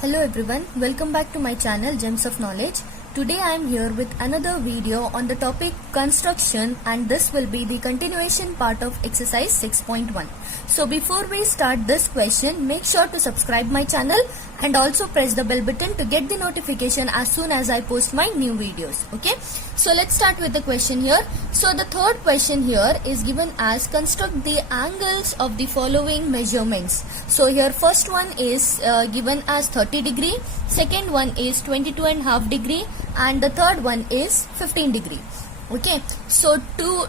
Hello everyone, welcome back to my channel Gems of Knowledge. Today I am here with another video on the topic construction, and this will be the continuation part of exercise 6.1. So before we start this question, make sure to subscribe my channel and also press the bell button to get the notification as soon as I post my new videos. Okay, so let's start with the question here. So the third question here is given as construct the angles of the following measurements. So here first one is given as 30 degree, second one is 22.5 degree, and the third one is 15 degree. Okay, so to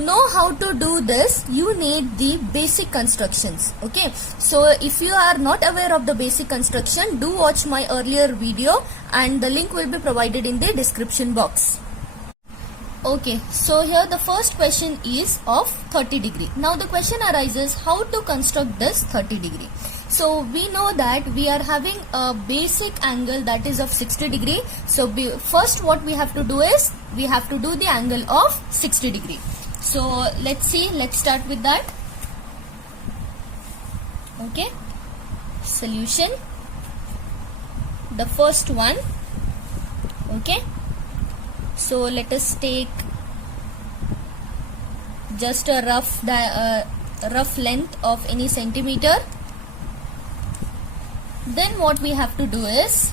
know how to do this, you need the basic constructions. Okay, so if you are not aware of the basic construction, do watch my earlier video and the link will be provided in the description box. Okay, so here the first question is of 30 degree. Now the question arises how to construct this 30 degree. So we know that we are having a basic angle that is of 60 degree. So first what we have to do is we have to do the angle of 60 degree. So let's start with that. Okay, solution, the first one. Okay, so let us take just a rough length of any centimeter. Then what we have to do is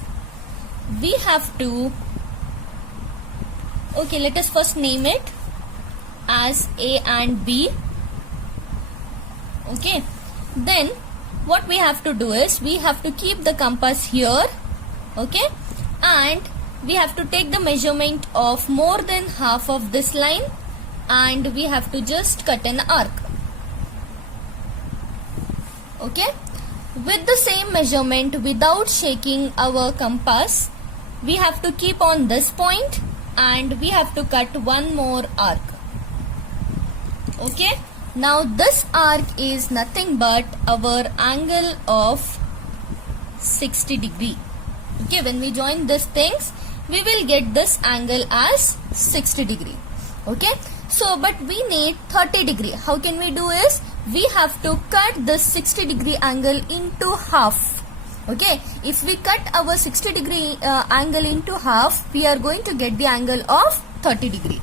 we have to, okay, let us first name it as A and B. Okay, then what we have to do is we have to keep the compass here. Okay, and we have to take the measurement of more than half of this line and we have to just cut an arc. Okay, with the same measurement without shaking our compass, we have to keep on this point and we have to cut one more arc. Okay, now this arc is nothing but our angle of 60 degree. Okay, when we join these things, we will get this angle as 60 degree. Okay, so but we need 30 degree. How can we do is we have to cut this 60 degree angle into half. Okay, if we cut our 60 degree angle into half, we are going to get the angle of 30 degree.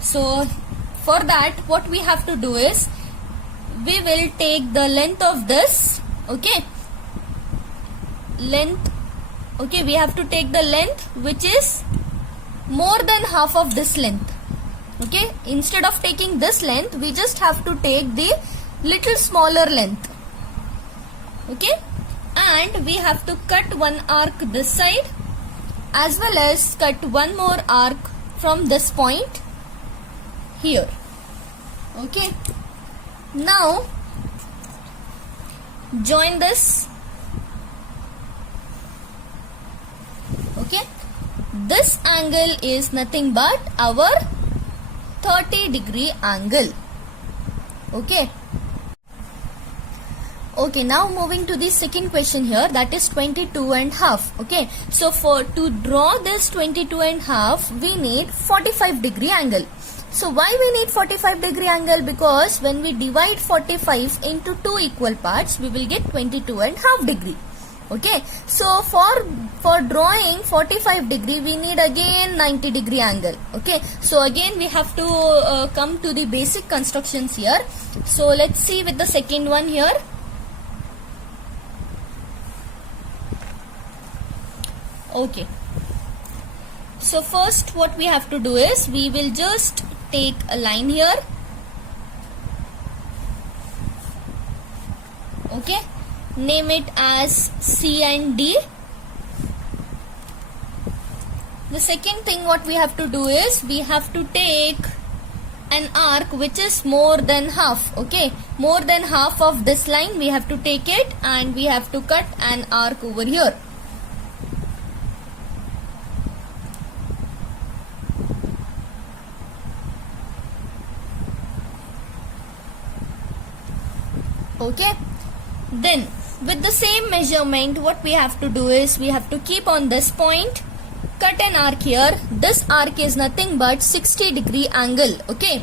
So for that what we have to do is we will take the length of this. Okay, length. Okay, we have to take the length which is more than half of this length. Okay, instead of taking this length, we just have to take the little smaller length. Okay, and we have to cut one arc this side as well as cut one more arc from this point here. Okay, now join this. Okay, this angle is nothing but our 30 degree angle. Okay. Okay, now moving to the second question here, that is 22.5. Okay, so to draw this 22.5, we need 45 degree angle. So why we need 45 degree angle? Because when we divide 45 into two equal parts, we will get 22.5 degree. Okay, so for drawing 45 degree, we need again 90 degree angle. Okay, so again we have to come to the basic constructions here. So let's see with the second one here. Okay, so first what we have to do is we will just take a line here. Okay, name it as C and D. The second thing what we have to do is we have to take an arc which is more than half. Okay, more than half of this line we have to take it and we have to cut an arc over here. Okay, then with the same measurement what we have to do is we have to keep on this point, cut an arc here. This arc is nothing but 60 degree angle. Okay,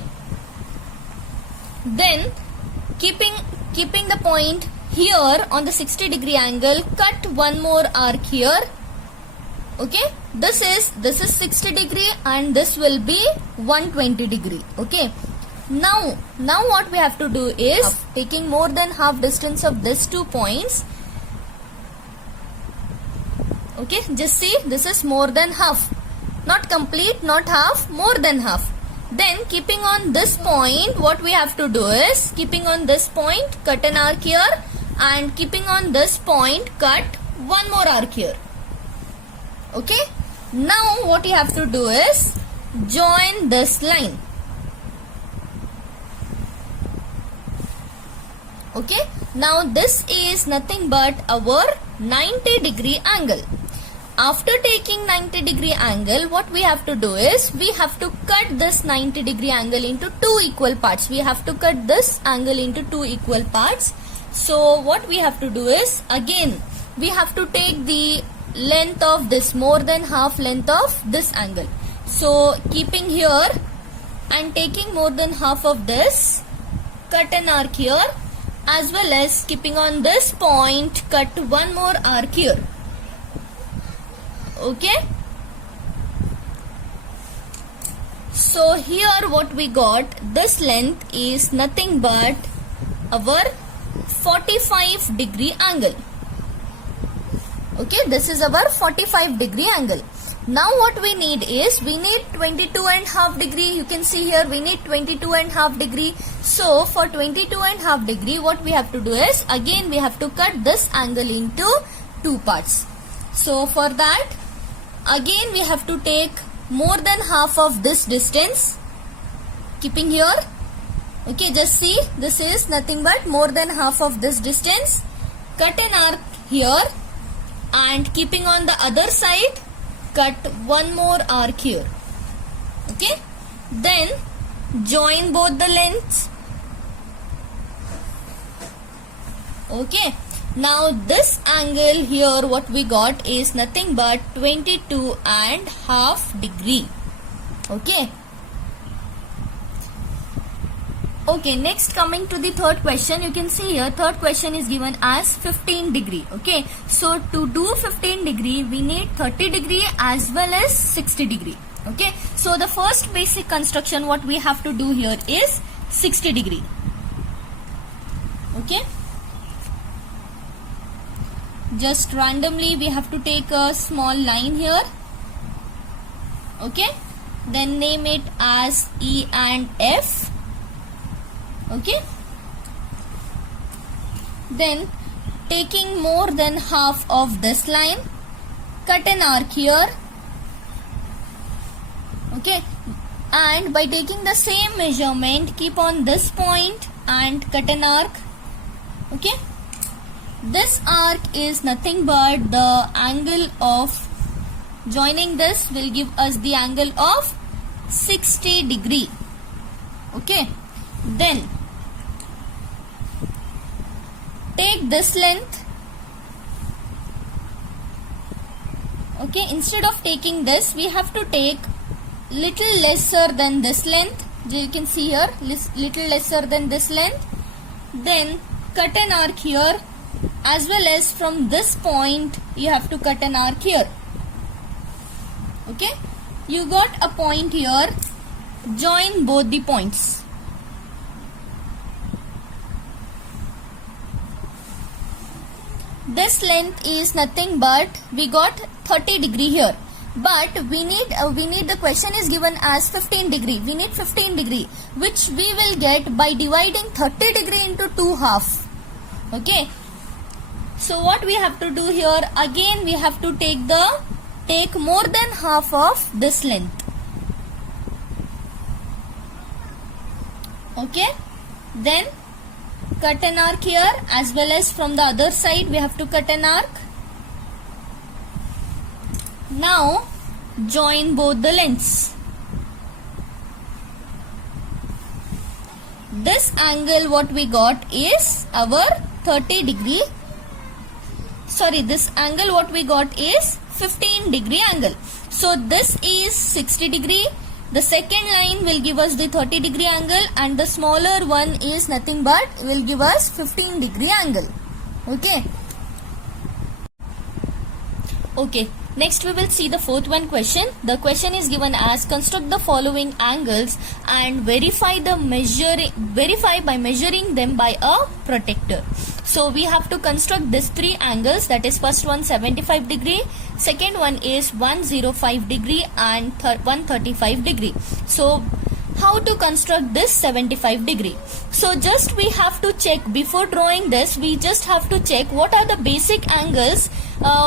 then keeping the point here on the 60 degree angle, cut one more arc here. Okay, this is 60 degree and this will be 120 degree. Okay, now what we have to do is taking more than half distance of these 2 points. Okay, just see, this is more than half, not complete, not half, more than half. Then keeping on this point, what we have to do is, keeping on this point, cut an arc here, and keeping on this point, cut one more arc here. Okay, now what you have to do is join this line. Okay, now this is nothing but our 90 degree angle. After taking 90 degree angle, what we have to do is, we have to cut this 90 degree angle into 2 equal parts. We have to cut this angle into 2 equal parts. So what we have to do is, again we have to take the length of this, more than half length of this angle. So keeping here and taking more than half of this, cut an arc here, as well as keeping on this point, cut one more arc here. Okay, so here what we got, this length is nothing but our 45 degree angle. Okay, this is our 45 degree angle. Now what we need is, we need 22.5 degree. You can see here we need 22.5 degree. So for 22.5 degree, what we have to do is, again we have to cut this angle into 2 parts. So for that, again we have to take more than half of this distance, keeping here. Okay, just see, this is nothing but more than half of this distance. Cut an arc here, and keeping on the other side, cut one more arc here. Okay, then join both the lengths. Okay, now this angle here, what we got is nothing but 22.5 degree. Okay. Okay, next coming to the third question, you can see here third question is given as 15 degree. Okay, so to do 15 degree, we need 30 degree as well as 60 degree. Okay, so the first basic construction what we have to do here is 60 degree. Okay, just randomly we have to take a small line here. Okay, then name it as E and F. Okay, then taking more than half of this line, cut an arc here. Okay, and by taking the same measurement, keep on this point and cut an arc. Okay, this arc is nothing but the angle of joining this will give us the angle of 60 degree. Okay, then take this length. Okay, instead of taking this, we have to take little lesser than this length. You can see here, little lesser than this length. Then cut an arc here, as well as from this point you have to cut an arc here. Okay, you got a point here, join both the points. This length is nothing but, we got 30 degree here, but we need the question is given as 15 degree. We need 15 degree, which we will get by dividing 30 degree into 2 half. Okay, so what we have to do here, again we have to take more than half of this length. Okay, then cut an arc here, as well as from the other side we have to cut an arc. Now join both the lengths. This angle what we got is our 30 degree. Sorry, this angle what we got is 15 degree angle. So this is 60 degree. The second line will give us the 30 degree angle, and the smaller one is nothing but will give us 15 degree angle. Okay. Okay. Next we will see the fourth one question. The question is given as construct the following angles and verify by measuring them by a protractor. So we have to construct these three angles, that is first one 75 degree, second one is 105 degree and 135 degree. So how to construct this 75 degree? So just we have to check before drawing this, we just have to check what are the basic angles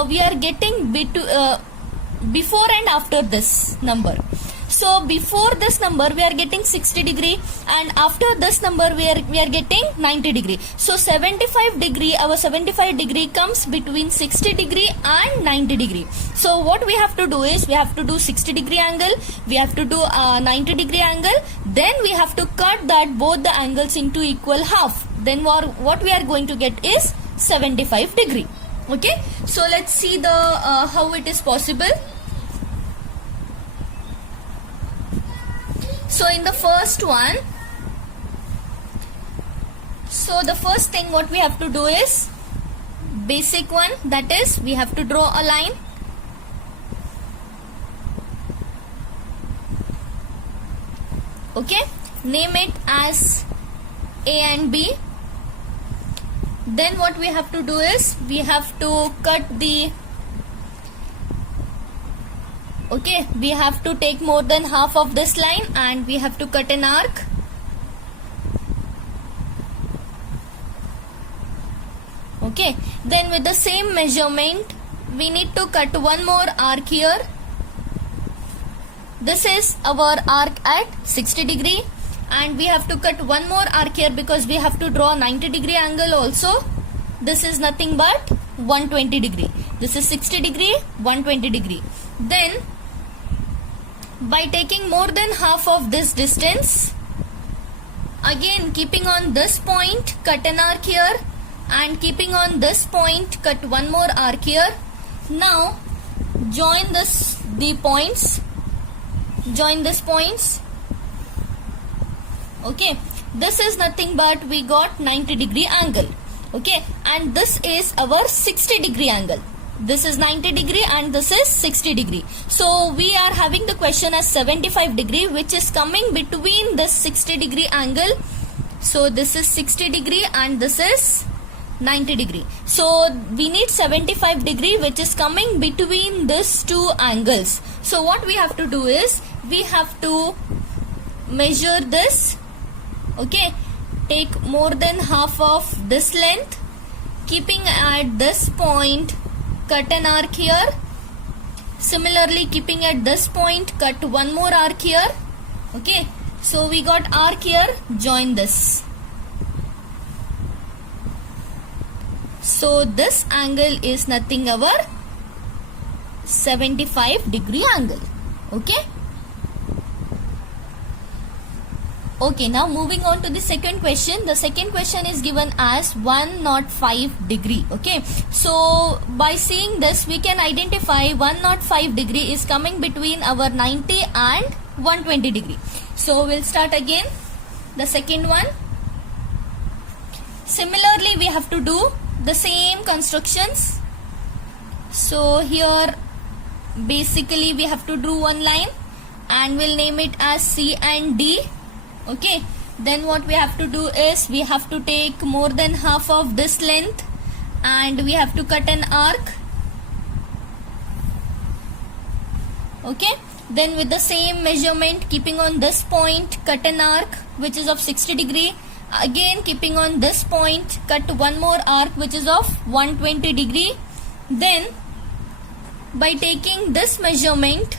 we are getting before and after this number. So before this number we are getting 60 degree and after this number we are getting 90 degree. So 75 degree, our 75 degree comes between 60 degree and 90 degree. So what we have to do is we have to do 60 degree angle, we have to do 90 degree angle, then we have to cut that both the angles into equal half. Then what we are going to get is 75 degree. Okay, so let's see the how it is possible. So in the first one, so the first thing what we have to do is basic one, that is we have to draw a line. Okay, name it as A and B. Then what we have to do is we have to cut the, okay, we have to take more than half of this line and we have to cut an arc. Okay, then with the same measurement we need to cut one more arc here. This is our arc at 60 degree and we have to cut one more arc here because we have to draw 90 degree angle also. This is nothing but 120 degree. This is 60 degree, 120 degree. Then by taking more than half of this distance, again keeping on this point, cut an arc here and keeping on this point, cut one more arc here. Now join the points, join these points. Okay, this is nothing but we got 90 degree angle. Okay, and this is our 60 degree angle. This is 90 degree and this is 60 degree. So we are having the question as 75 degree, which is coming between this 60 degree angle. So this is 60 degree and this is 90 degree. So we need 75 degree, which is coming between these two angles. So what we have to do is we have to measure this. Okay, take more than half of this length, keeping at this point, cut an arc here. Similarly, keeping at this point, cut one more arc here. Okay, so we got arc here, join this. So this angle is nothing our 75 degree angle. Okay. Okay, now moving on to the second question. The second question is given as 105 degree. Okay, so by seeing this we can identify 105 degree is coming between our 90 and 120 degree. So we'll start again the second one. Similarly we have to do the same constructions. So here basically we have to draw one line and we'll name it as C and D. Okay, then what we have to do is we have to take more than half of this length and we have to cut an arc. Okay, then with the same measurement, keeping on this point, cut an arc which is of 60 degree. Again keeping on this point, cut one more arc which is of 120 degree. Then by taking this measurement,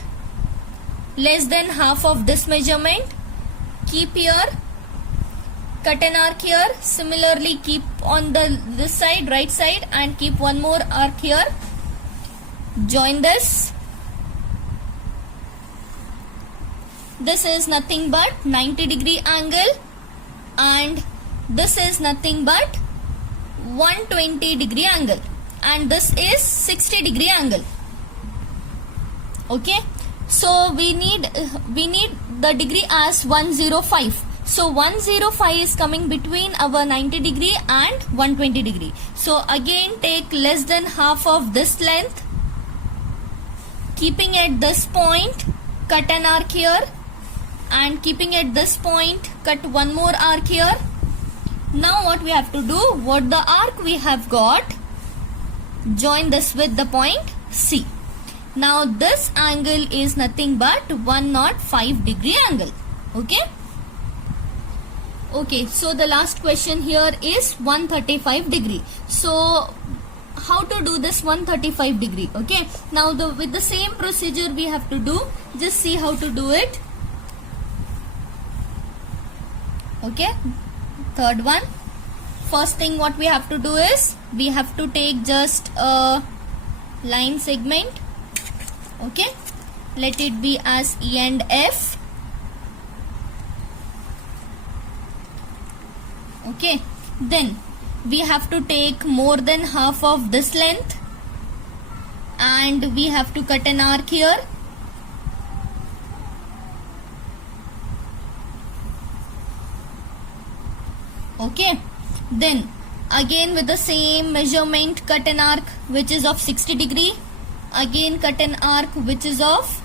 less than half of this measurement, keep here, cut an arc here. Similarly keep on this side, right side, and keep one more arc here. Join this. This is nothing but 90 degree angle and this is nothing but 120 degree angle and this is 60 degree angle. Okay, so we need the degree as 105. So 105 is coming between our 90 degree and 120 degree. So again take less than half of this length. Keeping at this point, cut an arc here, and keeping at this point, cut one more arc here. Now what we have to do, what the arc we have got, join this with the point C. Now this angle is nothing but 105 degree angle. Okay. Okay, so the last question here is 135 degree. So how to do this 135 degree? Okay, now with the same procedure we have to do. Just see how to do it. Okay, third one. First thing what we have to do is we have to take just a line segment. Okay, let it be as E and F. Okay, then we have to take more than half of this length and we have to cut an arc here. Okay, then again with the same measurement cut an arc which is of 60 degree. Again cut an arc which is of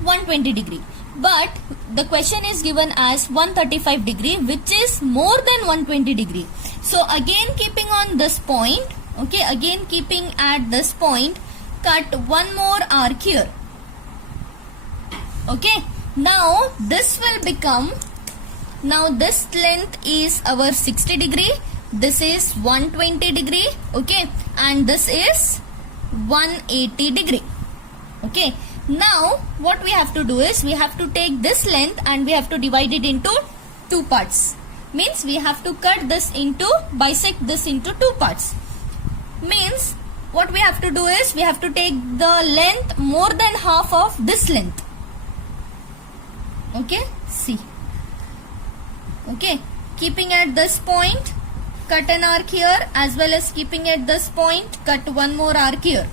120 degree. But the question is given as 135 degree, which is more than 120 degree. So again keeping on this point, okay, again keeping at this point, cut one more arc here. Okay, now this will become, now this length is our 60 degree, this is 120 degree, okay, and this is 180 degree. Okay, now what we have to do is we have to take this length and we have to divide it into two parts. Means we have to cut this into, bisect this into two parts. Means what we have to do is we have to take the length more than half of this length. Okay, see. Okay, keeping at this point, cut an arc here, as well as keeping at this point, cut one more arc here.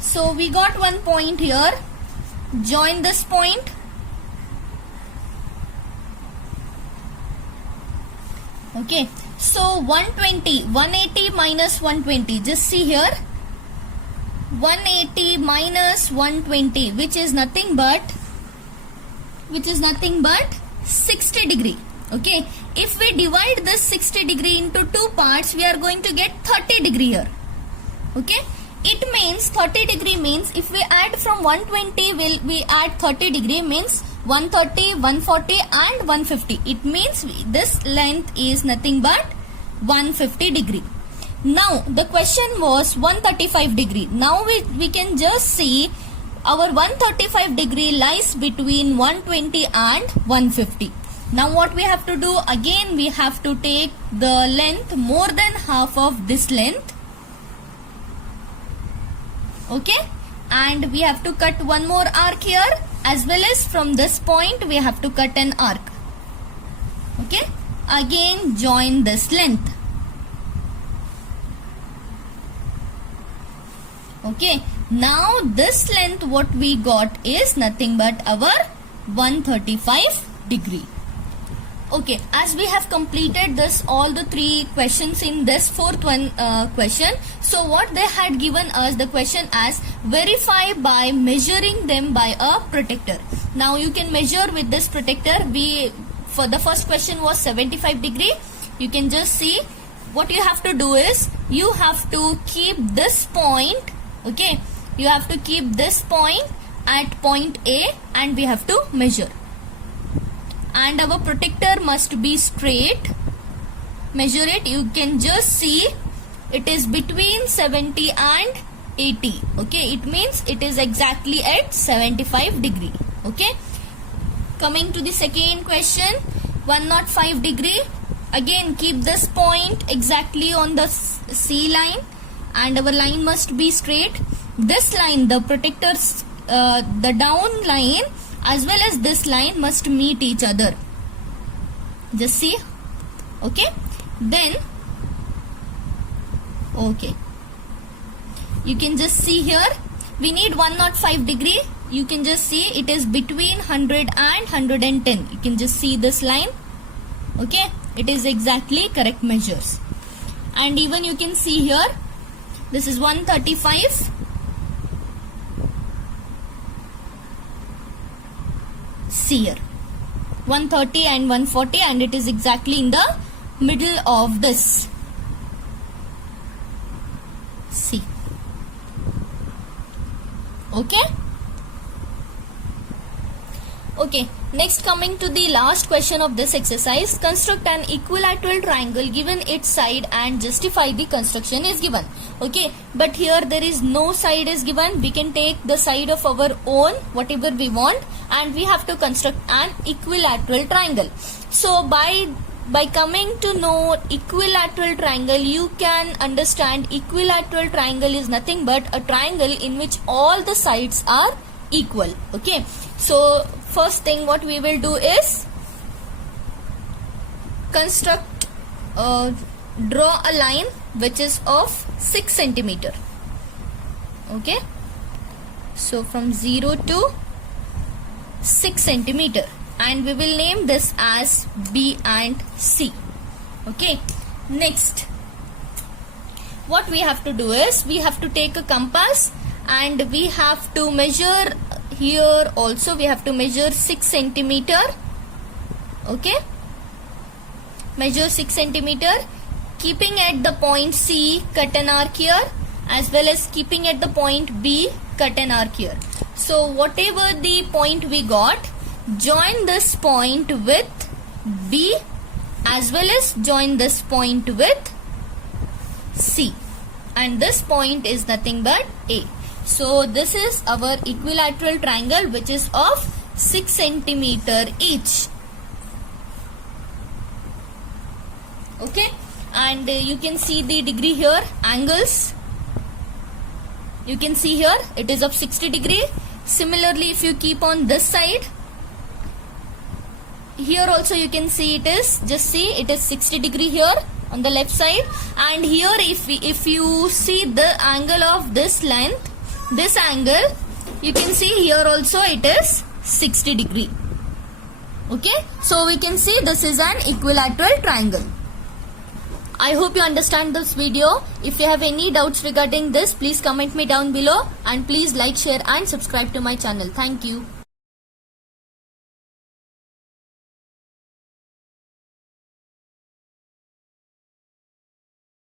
So we got one point here, join this point. Okay, so 180 minus 120, just see here, 180 minus 120, which is nothing but 60 degree. Okay, if we divide this 60 degree into two parts, we are going to get 30 degree here. Okay, it means 30 degree means if we add from 120, we add 30 degree means 130, 140 and 150. It means this length is nothing but 150 degree. Now the question was 135 degree. Now we can just see our 135 degree lies between 120 and 150. Now what we have to do, again we have to take the length more than half of this length. Okay, and we have to cut one more arc here, as well as from this point we have to cut an arc. Okay, again join this length. Okay, now this length what we got is nothing but our 135 degree. Okay, as we have completed this all the three questions in this fourth one question. So what they had given us the question as verify by measuring them by a protractor. Now you can measure with this protractor. For the first question was 75 degree. You can just see what you have to do is you have to keep this point. Okay, you have to keep this point at point A and we have to measure. And our protractor must be straight. Measure it. You can just see it is between 70 and 80. Okay, it means it is exactly at 75 degree. Okay, coming to the second question, 105 degree. Again keep this point exactly on the C line and our line must be straight. This line, the protractor's the down line as well as this line must meet each other. Just see. Okay, then okay, you can just see here we need 105 degree. You can just see it is between 100 and 110. You can just see this line. Okay, it is exactly correct measures. And even you can see here, this is 135 here, 130 and 140, and it is exactly in the middle of this C. Okay. Okay, next coming to the last question of this exercise, construct an equilateral triangle given its side and justify the construction is given. Okay, but here there is no side is given. We can take the side of our own, whatever we want, and we have to construct an equilateral triangle. So by coming to know equilateral triangle, you can understand equilateral triangle is nothing but a triangle in which all the sides are equal. Okay, so first thing what we will do is construct, draw a line which is of 6 centimeter. Okay, so from 0 to 6 centimeter, and we will name this as B and C. Okay, next what we have to do is we have to take a compass and we have to measure here also. We have to measure 6 centimeter. Okay, measure 6 centimeter, keeping at the point C, cut an arc here, as well as keeping at the point B, cut an arc here. So whatever the point we got, join this point with B as well as join this point with C, and this point is nothing but A. So this is our equilateral triangle which is of 6 centimeter each. Okay, and you can see the degree here, angles. You can see here it is of 60 degree. Similarly, if you keep on this side, here also you can see it is, just see it is 60 degree here on the left side, and here if you see the angle of this length, this angle, you can see here also it is 60 degree. Okay, so we can see this is an equilateral triangle. I hope you understand this video. If you have any doubts regarding this, please comment me down below, and please like, share and subscribe to my channel. Thank you.